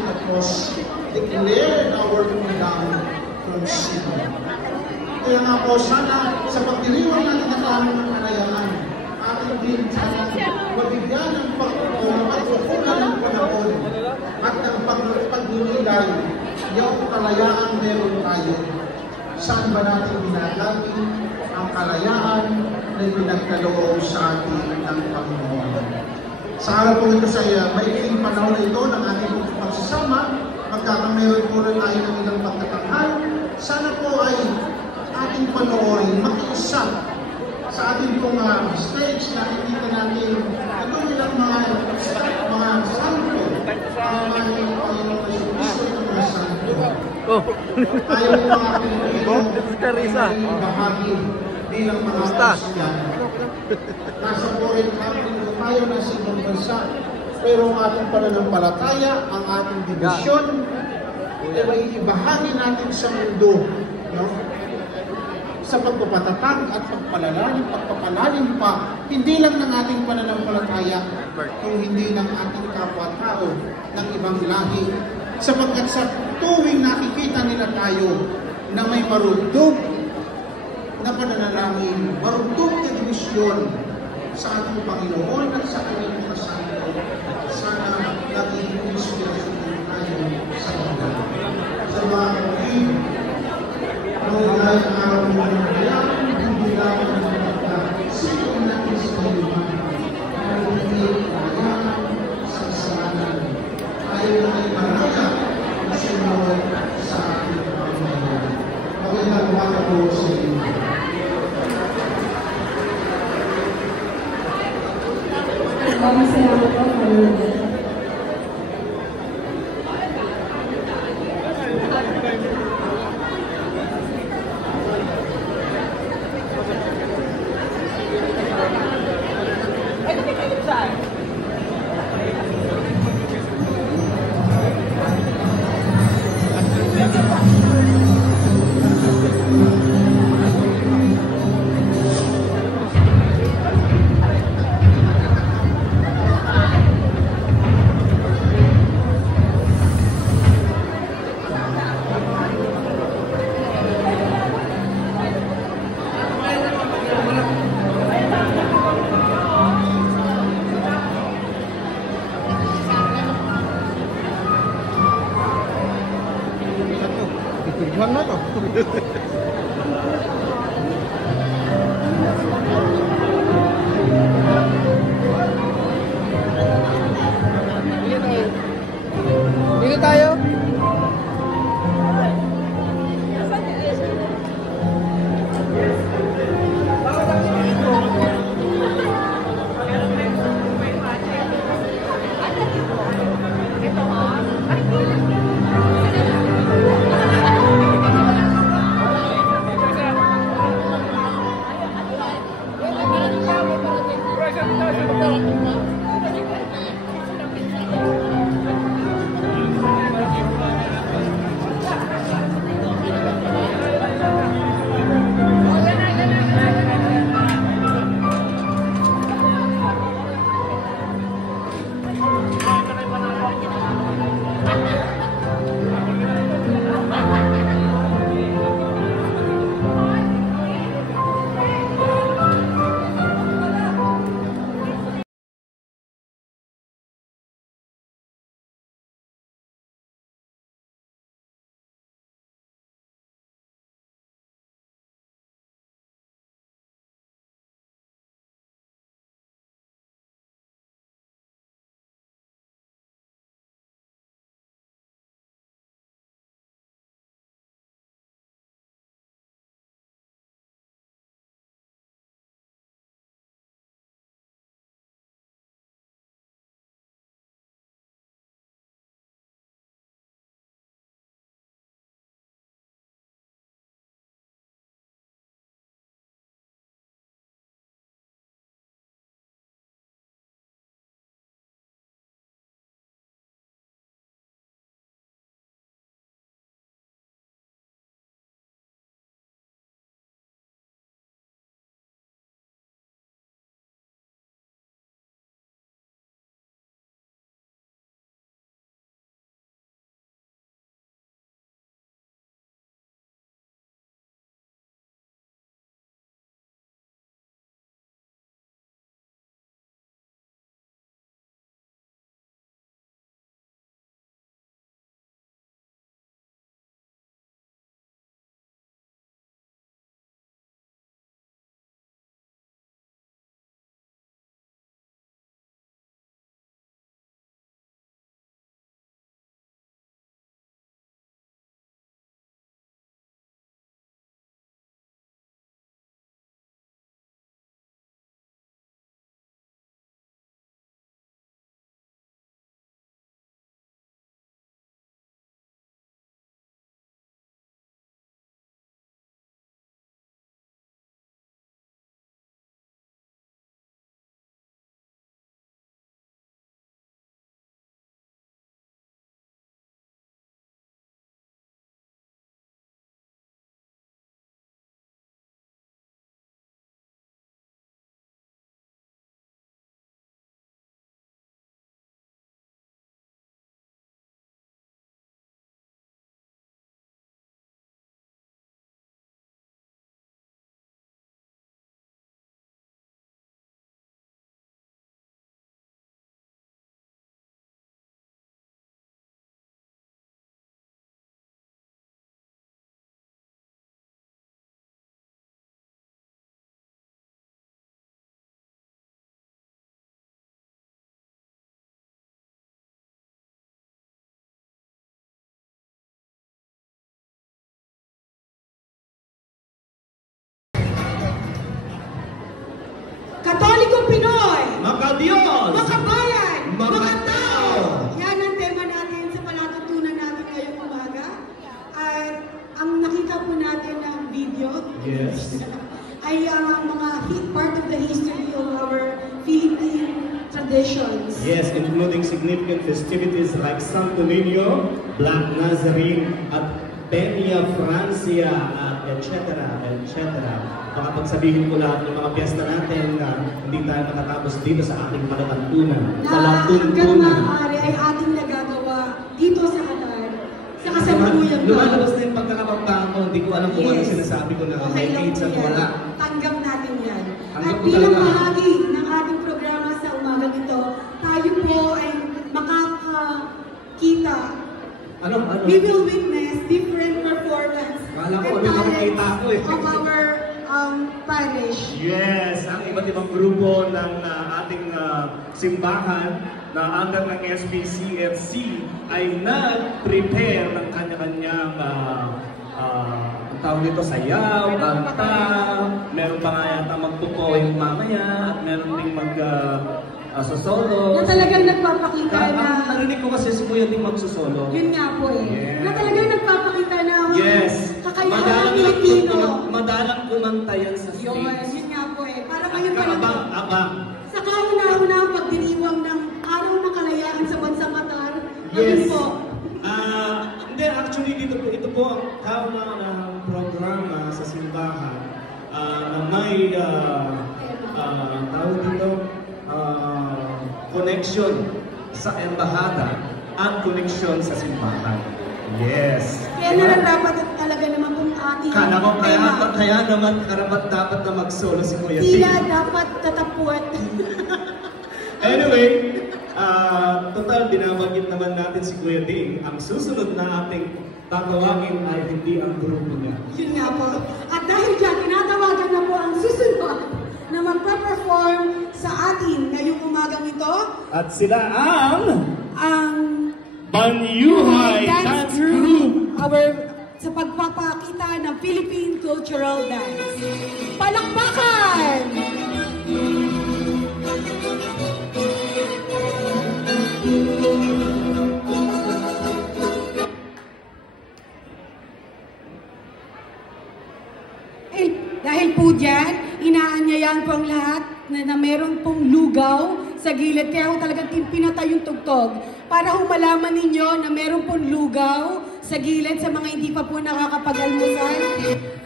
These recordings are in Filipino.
on the cross declared our freedom from sin. Kaya nga po, sana sa pagdiriwang natin ng aming kalayaan, ating din sana mabigyan ng pagkukunan ng panahon at ng pagdunilay yung kalayaan meron tayo. Saan ba natin ginagamit ang kalayaan na pinagkaloob sa atin ng Panginoon? Sa araw po ito sa maikling panahon na ito ng ating pagsasama, magkakameron po rin tayo ng ilang pagtatanghal. Sana po ay ating panoorin, makiisa sa ating pong stage na nakikita natin ito ilang mga santo, ang mga Panginoon ay gusto ng mga santo. Ayaw ng mga Pilipinas bahagi bilang mga Kristiyan. Nasa foreign country po tayo, nasa ibang bansa, pero ang ating pananampalataya, ang ating dibisyon, ay may ibahagi natin sa mundo, no? Sa pagpapatatag at pagpapalalim pa, hindi lang ng ating pananampalataya, kung hindi ng ating kapwa-tao ng ibang lahi. Sapagkat sa tuwing nakikita nila tayo na may marundog na pananalangin, marundog na divisyon sa ating Panginoon at sa kanyang mga santo, sana naging inspirasyon tayo sa mga. Sa mga kapatid, ang araw mo ng kaya, hindi lamang ng pagkasito natin sa kanyang ang hindi kaya sa kasalanan. Tayo na ay maraya na sinunod sa ating Panginoon. Pagkakagawa ka po sa inyo. Maraming salamat po, Panginoon. Tujuan na to. Dito tayo. Diyos, makabayan, mga tao. Yan ang tema natin sa palatutunan natin ngayong umaga. At ang nakita po natin ng video Yes. ay ang mga part of the history of our Philippine traditions. Yes, including significant festivities like Santo Niño, Black Nazarene, at Peña Francia, at etc. etc. Baka pagsabihin ko lahat ng mga piyesta natin na hindi tayo makatapos dito sa ating palatuntunan. Na hanggang maaari ay ating nagagawa dito sa Qatar, sa kasalukuyan ko. Lumalabas na yung pagkakapagpaan ko, hindi ko alam kung ano sinasabi ko na may AIDS at wala. Tanggap natin yan. Tanggap At ko bilang talaga. bahagi ng ating programa sa umagang ito, tayo po ay makakakita. Ano? We will witness different performance Kala ko, and ano makikita ko eh. of our parish. Yes, ang iba't ibang grupo ng ating simbahan na under ng SPCFC ay nag-prepare ng kanya-kanyang ang tawag dito, sayaw, kanta, meron pa nga yata magpupoing mamaya, at meron ding sosolo. Na talagang nagpapakita na... Narinig ko kasi si Kuya Ding magsusolo. Yun nga po eh. Yeah. Na talagang nagpapakita na Yes. kakayahan ng Pilipino. Madalang kumanta yan sa Yun, stage. yun nga po eh. Para ngayon pa lang. Abang. Sa kauna-una ang pagdiriwang ng Araw ng Kalayaan sa Bansang Qatar. Yes. Ano po? Hindi, actually ito po ang kauna-unahang programa sa simbahan na may tawag dito, connection sa embahada at connection sa simbahan. Yes. Kaya nararapat at talaga naman kung ating Kala ko tema. kaya naman karapat dapat na mag-solo si Kuya Ding. Tila dapat tatapuan. Anyway, total binabanggit naman natin si Kuya Ding. Ang susunod na ating tatawagin ay hindi ang grupo niya. Yun nga po. At dahil dyan, tinatawagan na po ang susunod na magpa-perform sa atin ngayong umagang ito. At sila ang Ang Banyuhay Dance Group. Sa pagpapakita ng Philippine Cultural Dance. Palakpakan! Dahil po dyan, inaanyayan po ang lahat na meron pong lugaw sa gilid. Kaya ho talagang pinatay yung tugtog. Para ho malaman ninyo na meron pong lugaw sa gilid sa mga hindi pa po nakakapag-almusal.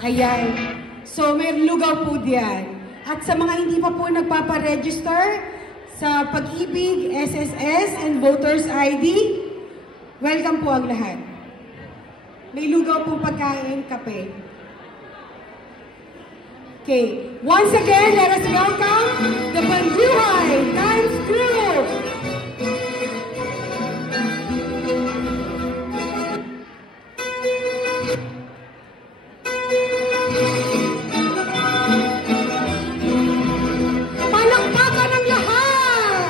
Ayan. So, may lugaw po diyan. At sa mga hindi pa po nagpaparegister sa Pag-ibig, SSS, and Voters ID, welcome po ang lahat. May lugaw po pagkain, kape. Okay, once again, let us welcome the Banyuhay Dance Group. Palakpakan ng lahat!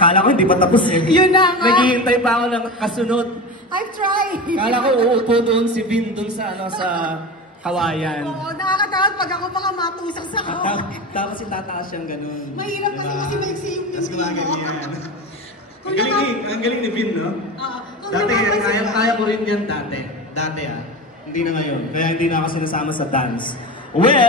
Kala ko hindi pa tapos eh. Yun na nga. Naghihintay pa ako ng kasunod. I've tried. Kala ko uupo doon si Vin doon sa ano sa Kawayan. Oo, nakakatakot pag ako baka matusak sa kawayan. Tapos itataas siyang ganun. Mahirap kasi maiksi yung Tapos pinto. gumaganyan. Kung Ang galing ni Vin, no? kung Dati, napapansin mo- kaya ko rin yan dati. Dati Hindi na ngayon. Kaya hindi na ako sinasama sa dance. Well,